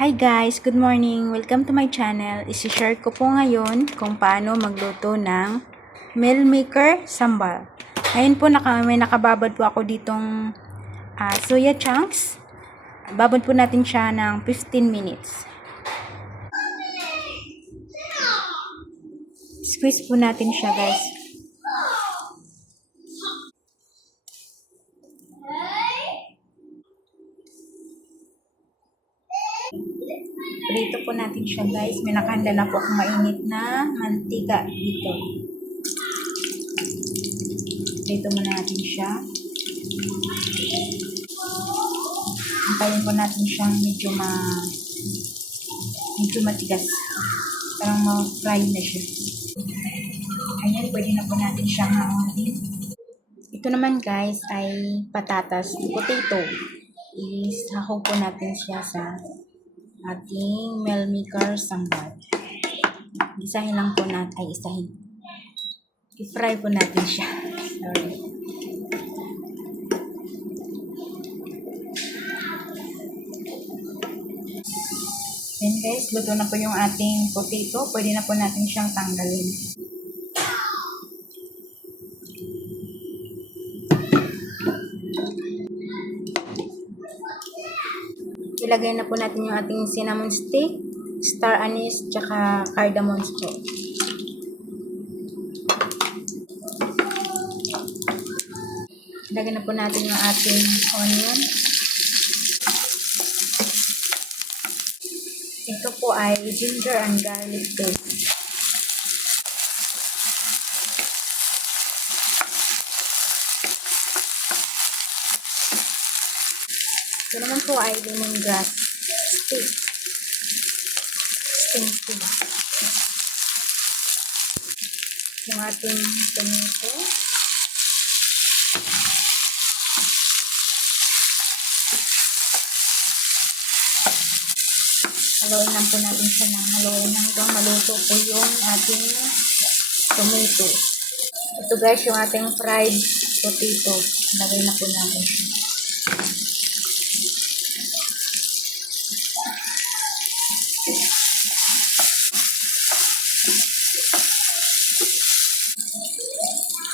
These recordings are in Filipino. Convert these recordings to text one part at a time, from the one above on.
Hi guys, good morning. Welcome to my channel. Isi-share ko po ngayon kung paano magluto ng meal maker sambal. Ngayon po may nakababad po ako ditong soya chunks. Babad po natin siya ng 15 minutes. Squeeze po natin siya guys. Prito po natin siya guys. May nakahanda na po akong mainit na mantika dito. Prito muna natin siya. Antayin po natin siyang medyo matigas. Parang ma-fry na siya. Ayan, pwede na po natin siyang hangunin. Ito naman guys ay patatas, potato. Isahog po natin siya sa ating meal maker sambal. Isahin lang po natin, i-fry po natin siya. Sorry. Then guys, luto na po yung ating potato. Pwede na po natin siyang tanggalin. Ilagay na po natin yung ating cinnamon stick, star anise, tsaka cardamom stick. Ilagay na po natin yung ating onion. Ito po ay ginger and garlic paste. Ito naman po ay lemongrass stick. Yung ating tomato. Haluin lang po natin siya ng haluin hanggang maluto po yung ating tomato. Ito guys, yung ating fried potato. Lagay na po natin siya.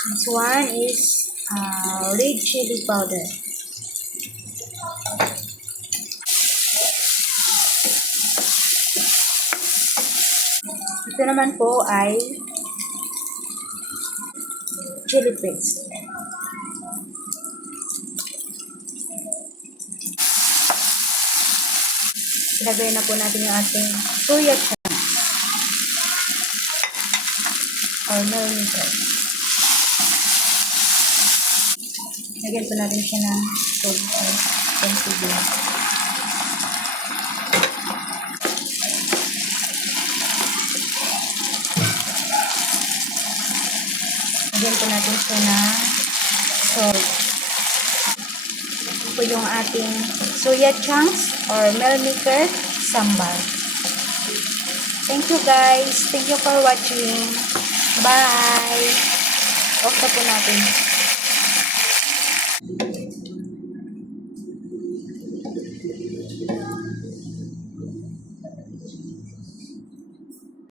This one is red chili powder. Ito naman po ay chili paste. Ilagay na po natin yung ating soya chunks or meal maker. Lagyan po natin siya ng konti. Lagyan po natin siya ng salt. Ito po yung ating soya chunks or meal maker sambal. Thank you guys. Thank you for watching. Bye! Off na po natin.